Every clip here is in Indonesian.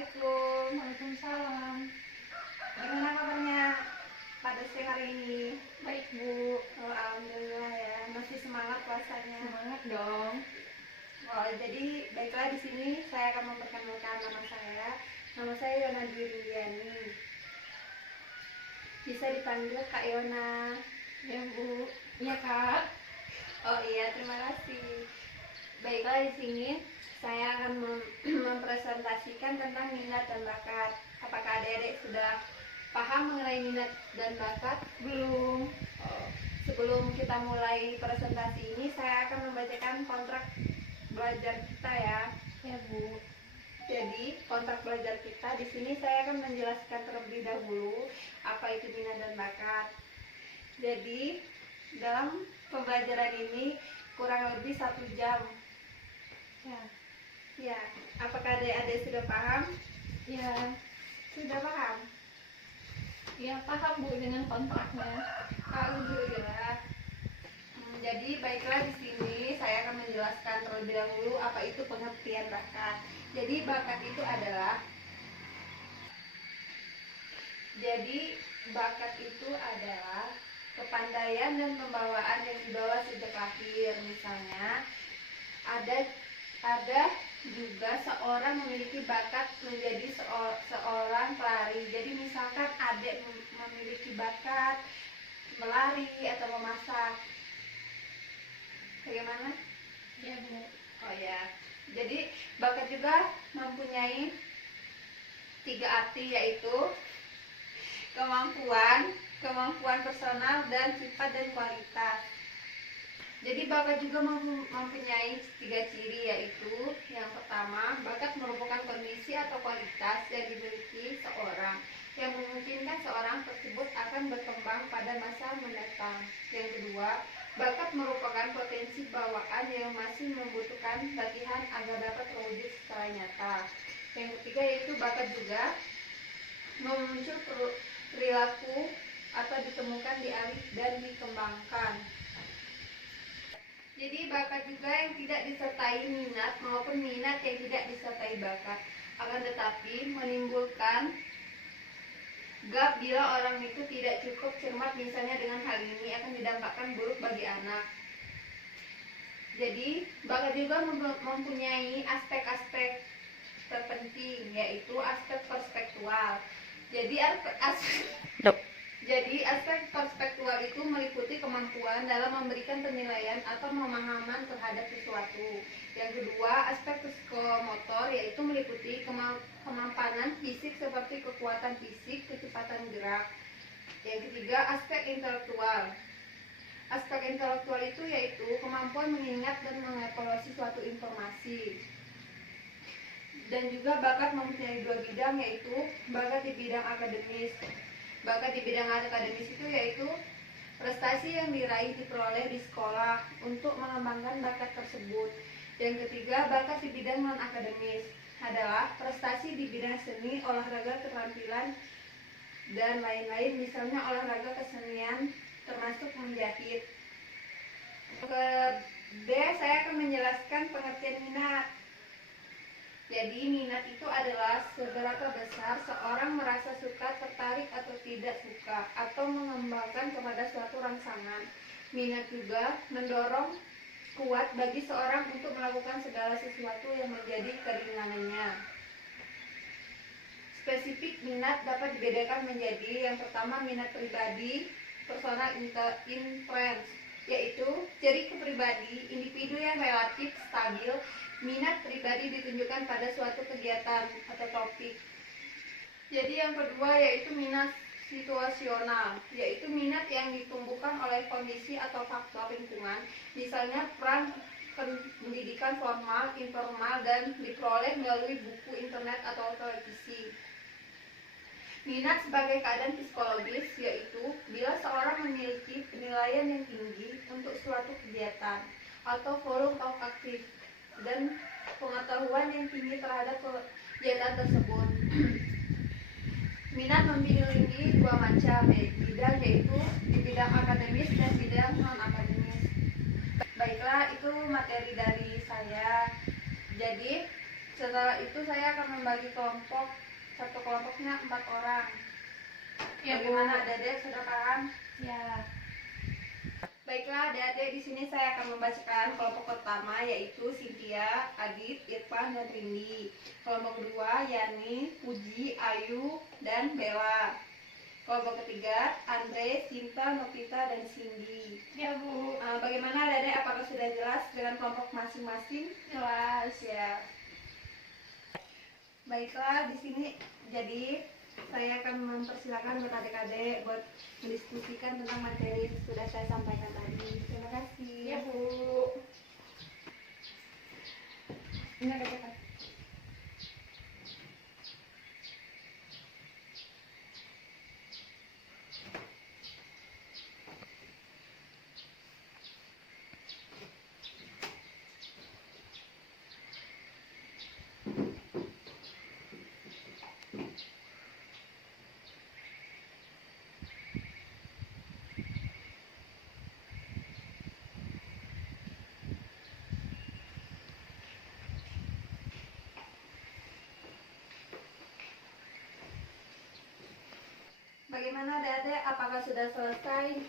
Assalamualaikum. Waalaikumsalam. Gimana kabarnya pada siang hari ini? Baik, Bu. Oh, alhamdulillah ya. Masih semangat puasanya. Semangat dong. Oh, jadi baiklah, di sini saya akan memperkenalkan nama saya. Nama saya Yona Dwi Rindiani. Bisa dipanggil Kak Yona. Ya, Bu. Iya, Kak. Oh iya, terima kasih. Baiklah, di sini saya akan mempresentasikan tentang minat dan bakat. Apakah adik-adik sudah paham mengenai minat dan bakat? Belum. Oh, sebelum kita mulai presentasi ini, saya akan membacakan kontrak belajar kita ya. Ya, Bu. Jadi, kontrak belajar kita di sini saya akan menjelaskan terlebih dahulu apa itu minat dan bakat. Jadi, dalam pembelajaran ini kurang lebih 1 jam. Ya. Ya, apakah adik-adik sudah paham? Ya. Sudah paham? Ya, paham, Bu, dengan kontraknya. Alhamdulillah. Jadi baiklah, di sini saya akan menjelaskan terlebih dahulu apa itu pengertian bakat. Jadi bakat itu adalah kepandaian dan pembawaan yang dibawa sejak lahir. Misalnya ada juga seorang memiliki bakat menjadi seorang pelari. Jadi misalkan adik memiliki bakat melari atau memasak. Bagaimana? Ya, Bu. Oh ya. Jadi bakat juga mempunyai 3 arti, yaitu kemampuan personal, dan sifat dan kualitas. Jadi bakat juga mempunyai 3 ciri, yaitu yang pertama, bakat merupakan kondisi atau kualitas yang dimiliki seorang yang memungkinkan seorang tersebut akan berkembang pada masa mendatang. Yang kedua, bakat merupakan potensi bawaan yang masih membutuhkan latihan agar dapat terwujud secara nyata. Yang ketiga yaitu bakat juga muncul perilaku atau ditemukan, dialih, dan dikembangkan. Jadi bakat juga yang tidak disertai minat maupun minat yang tidak disertai bakat, akan tetapi menimbulkan gap bila orang itu tidak cukup cermat. Misalnya dengan hal ini akan didampakkan buruk bagi anak. Jadi bakat juga mempunyai aspek-aspek terpenting, yaitu aspek perspektual. Jadi aspek perspektual itu meliputi kemampuan dalam memberikan penilaian atau pemahaman terhadap sesuatu. Yang kedua, aspek psikomotor, yaitu meliputi kemampanan fisik seperti kekuatan fisik, kecepatan gerak. Yang ketiga, aspek intelektual. Aspek intelektual itu yaitu kemampuan mengingat dan mengevaluasi suatu informasi. Dan juga bakat mempunyai 2 bidang, yaitu bakat di bidang akademis. Bakat di bidang akademis itu yaitu prestasi yang diperoleh di sekolah untuk mengembangkan bakat tersebut. Yang ketiga, bakat di bidang non-akademis adalah prestasi di bidang seni, olahraga, keterampilan, dan lain-lain. Misalnya olahraga kesenian termasuk menjahit. Saya akan menjelaskan pengertian minat. Jadi minat itu adalah seberapa besar seorang merasa suka, tertarik, atau tidak suka, atau mengembangkan kepada suatu rangsangan. Minat juga mendorong kuat bagi seorang untuk melakukan segala sesuatu yang menjadi keinginannya. Spesifik minat dapat dibedakan menjadi yang pertama minat pribadi, personal interest, yaitu ciri kepribadi individu yang relatif stabil. Minat pribadi ditunjukkan pada suatu kegiatan atau topik. Jadi yang kedua yaitu minat situasional, yaitu minat yang ditumbuhkan oleh kondisi atau faktor lingkungan. Misalnya peran pendidikan formal, informal, dan diperoleh melalui buku, internet, atau televisi. Minat sebagai keadaan psikologis, yaitu bila seorang memiliki penilaian yang tinggi untuk suatu kegiatan atau volume of aktif dan pengetahuan yang tinggi terhadap kegiatan tersebut. Minat memiliki 2 macam bidang, yaitu di bidang akademis dan bidang non-akademis. Baiklah, itu materi dari saya. Jadi Setelah itu saya akan membagi kelompok, satu kelompoknya 4 orang. Ya, Bu. Bagaimana adik-adik sudah paham? Ya. Baiklah adik-adik, di sini saya akan membacakan kelompok pertama yaitu Cynthia, Adit, Irfan, dan Rindi. Kelompok kedua Yani, Puji, Ayu, dan Bella. Kelompok ketiga Andre, Sinta, Novita, dan Cindy. Ya, Bu. Bagaimana adik-adik, apakah sudah jelas dengan kelompok masing-masing? Jelas. Ya. Baiklah, di sini jadi saya akan mempersilakan buat adik-adik buat mendiskusikan tentang materi yang sudah saya sampaikan tadi. Terima kasih. Ya, Bu. Ini ada apa? Bagaimana adik-adik, apakah sudah selesai?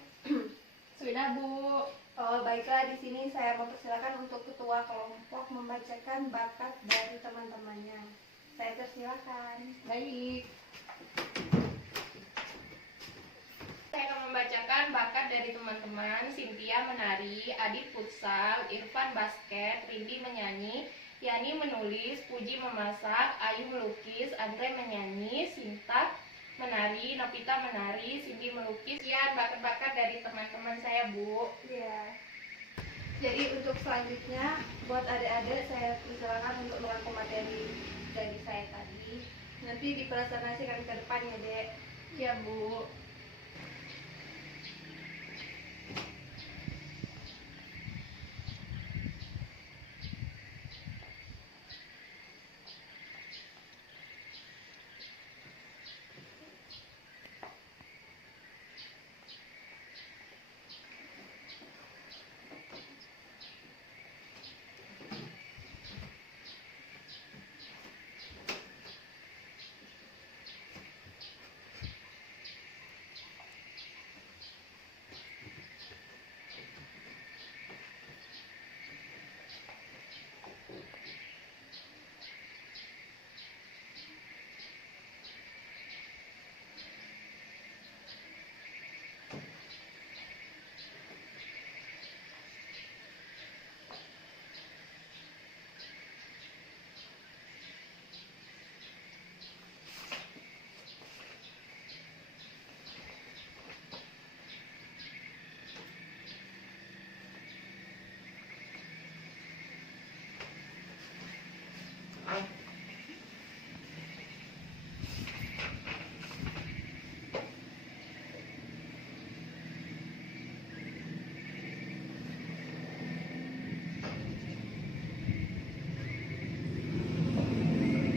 Sudah, Bu. Oh, baiklah, di sini saya mempersilakan untuk ketua kelompok membacakan bakat dari teman-temannya. Saya persilakan. Baik. Saya akan membacakan bakat dari teman-teman. Cynthia menari, Adit futsal, Irfan basket, Rindi menyanyi, Yani menulis, Puji memasak, Ayu melukis, Andre menyanyi, Sinta menari, Novita menari, Cindy melukis. Sekian bakat-bakat dari teman-teman saya, Bu. Ya. Jadi untuk selanjutnya buat adik-adik saya persilakan untuk merangkum materi dari saya tadi. Nanti dipresentasikan ke depan ya, Dek. Ya, Bu.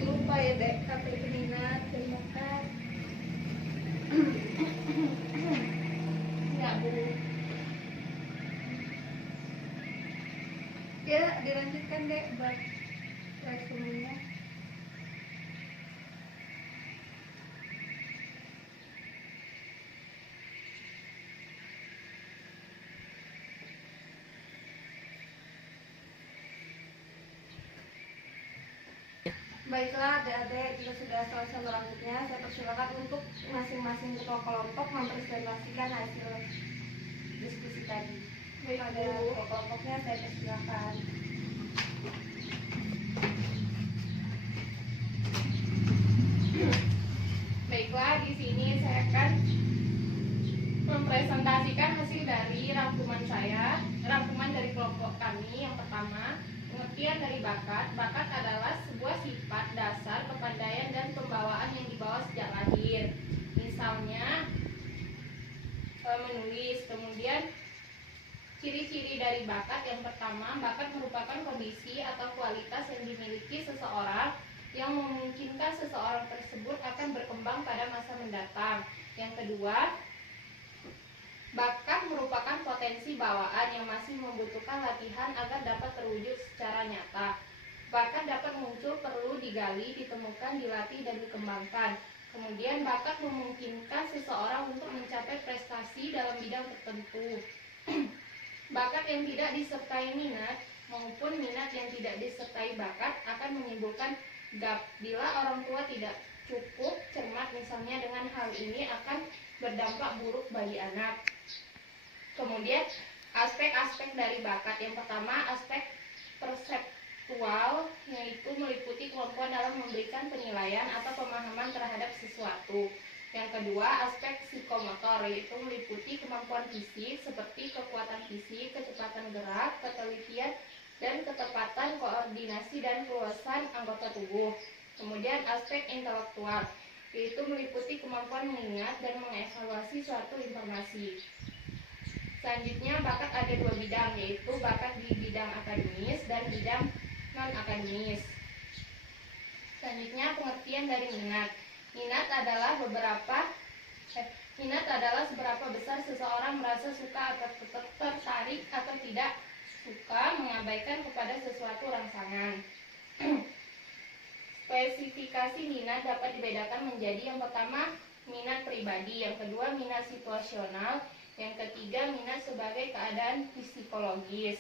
Lupa ya, Dek, KP peminat, terima kasih. Ya, Bu. Ya, dilanjutkan, Dek, buat resumenya. Baiklah, adik-adik, jika sudah selesai merangkumnya, saya persilakan untuk masing-masing ketua kelompok mempresentasikan hasil diskusi tadi. Baik, Pada Bu. ketua kelompoknya saya persilakan. Baiklah, di sini saya akan mempresentasikan hasil dari rangkuman saya, rangkuman dari kelompok kami. Yang pertama, pengertian dari bakat. Bakat adalah sebuah sifat dasar kepandaian dan pembawaan yang dibawa sejak lahir. Misalnya, menulis. Kemudian, ciri-ciri dari bakat. Yang pertama, bakat merupakan kondisi atau kualitas yang dimiliki seseorang yang memungkinkan seseorang tersebut akan berkembang pada masa mendatang. Yang kedua, bakat merupakan potensi bawaan yang masih membutuhkan latihan agar dapat terwujud secara nyata. Bakat dapat muncul, perlu digali, ditemukan, dilatih, dan dikembangkan. Kemudian bakat memungkinkan seseorang untuk mencapai prestasi dalam bidang tertentu. Bakat yang tidak disertai minat maupun minat yang tidak disertai bakat akan menimbulkan gap. Bila orang tua tidak cukup cermat misalnya dengan hal ini akan berdampak buruk bagi anak. Kemudian aspek-aspek dari bakat. Yang pertama, aspek perseptual, yaitu meliputi kemampuan dalam memberikan penilaian atau pemahaman terhadap sesuatu. Yang kedua, aspek psikomotor, yaitu meliputi kemampuan fisik seperti kekuatan fisik, kecepatan gerak, ketelitian, dan ketepatan koordinasi dan keluasan anggota tubuh. Kemudian aspek intelektual, yaitu meliputi kemampuan mengingat dan mengevaluasi suatu informasi. Selanjutnya, bakat ada dua bidang, yaitu bakat di bidang akademis dan bidang non-akademis. Selanjutnya, pengertian dari minat. Minat adalah seberapa besar seseorang merasa suka atau tertarik atau tidak suka mengabaikan kepada sesuatu rangsangan. Spesifikasi minat dapat dibedakan menjadi yang pertama, minat pribadi, yang kedua, minat situasional, yang ketiga, minat sebagai keadaan psikologis.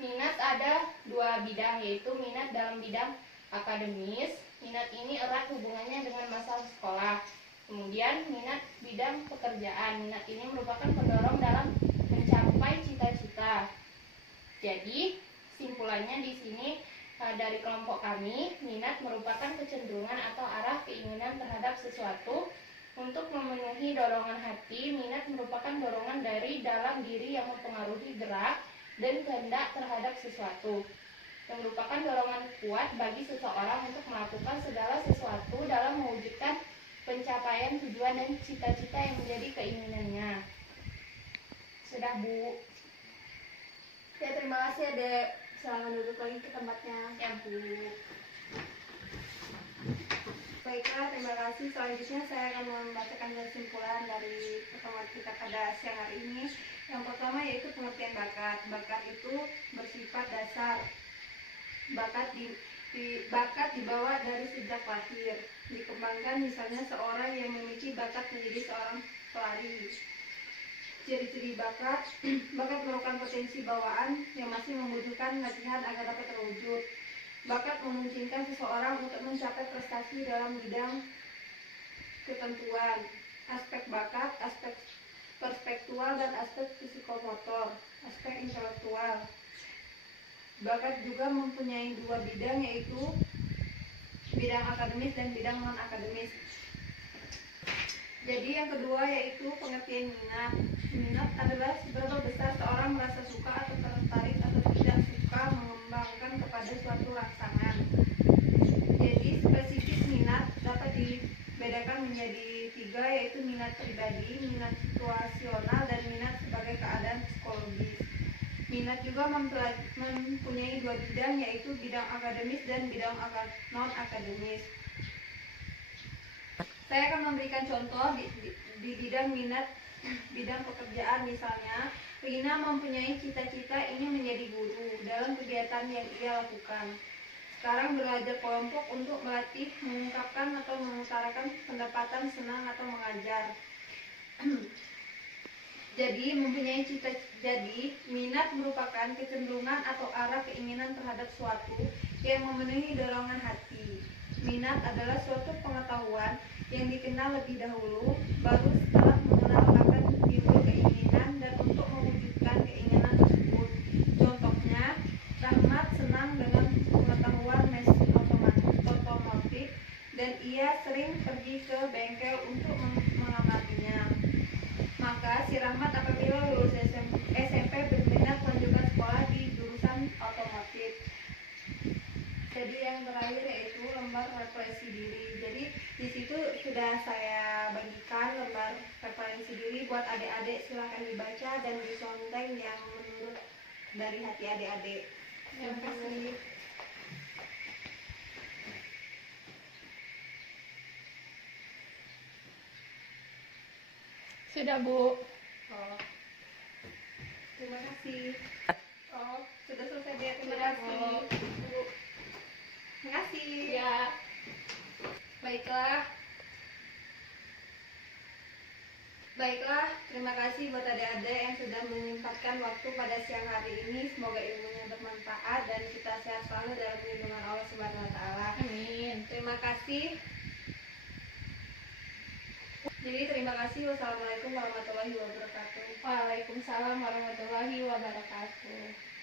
Minat ada dua bidang, yaitu minat dalam bidang akademis. Minat ini erat hubungannya dengan masa sekolah. Kemudian minat bidang pekerjaan. Minat ini merupakan pendorong dalam mencapai cita-cita. Jadi, simpulannya di sini dari kelompok kami, minat merupakan kecenderungan atau arah keinginan terhadap sesuatu. Untuk memenuhi dorongan hati, minat merupakan dorongan dari dalam diri yang mempengaruhi gerak dan kehendak terhadap sesuatu, yang merupakan dorongan kuat bagi seseorang untuk melakukan segala sesuatu dalam mewujudkan pencapaian tujuan dan cita-cita yang menjadi keinginannya. Sudah, Bu? Ya, terima kasih Adek. Selamat duduk lagi ke tempatnya. Ya, Bu. Baiklah, terima kasih. Selanjutnya saya akan membacakan kesimpulan dari pertemuan kita pada siang hari ini. Yang pertama yaitu pengertian bakat. Bakat itu bersifat dasar. Bakat dibawa dari sejak lahir. Dikembangkan misalnya seorang yang memiliki bakat menjadi seorang pelari. Ciri-ciri bakat. Bakat merupakan potensi bawaan yang masih membutuhkan latihan agar dapat terwujud. Bakat memungkinkan seseorang untuk mencapai prestasi dalam bidang ketentuan. Aspek bakat, aspek perspektual, dan aspek psikomotor, aspek intelektual. Bakat juga mempunyai dua bidang, yaitu bidang akademis dan bidang non-akademis. Jadi yang kedua yaitu pengertian minat. Minat adalah seberapa besar seorang merasa suka atau tertarik atau tidak suka mengembangkan kepada suatu rangsangan. Jadi spesifik minat dapat dibedakan menjadi tiga, yaitu minat pribadi, minat situasional, dan minat sebagai keadaan psikologis. Minat juga mempunyai dua bidang, yaitu bidang akademis dan bidang non-akademis. Saya akan memberikan contoh di bidang minat, bidang pekerjaan. Misalnya, Rina mempunyai cita-cita ingin menjadi guru dalam kegiatan yang ia lakukan. Sekarang belajar kelompok untuk melatih, mengungkapkan atau mengutarakan pendapatan, senang atau mengajar. Jadi minat merupakan kecenderungan atau arah keinginan terhadap suatu yang memenuhi dorongan hati. Minat adalah suatu pengetahuan yang dikenal lebih dahulu, baru setelah mengenal akan timbul keinginan dan untuk mewujudkan keinginan tersebut. Contohnya, Rahmat senang dengan pengetahuan mesin otomotif dan ia sering pergi ke bengkel untuk mengamatinya. Maka si Rahmat apabila lulus SMP berminat melanjutkan sekolah di jurusan otomotif. Jadi yang terakhir yaitu lembar referensi diri. Jadi di situ sudah saya bagikan lembar referensi diri buat adik-adik, silakan dibaca dan disontek yang menurut dari hati adik-adik. Terima kasih. Sudah, Bu. Oh. Terima kasih. Oh. Sudah selesai deh. Terima Sudah, kasih. Bu. Bu. Terima kasih. Ya. Baiklah, terima kasih buat adik-adik yang sudah menyempatkan waktu pada siang hari ini. Semoga ilmunya bermanfaat dan kita sehat selalu dalam lindungan Allah Subhanahu wa taala. Amin. Terima kasih. Jadi terima kasih. Wassalamualaikum warahmatullahi wabarakatuh. Waalaikumsalam warahmatullahi wabarakatuh.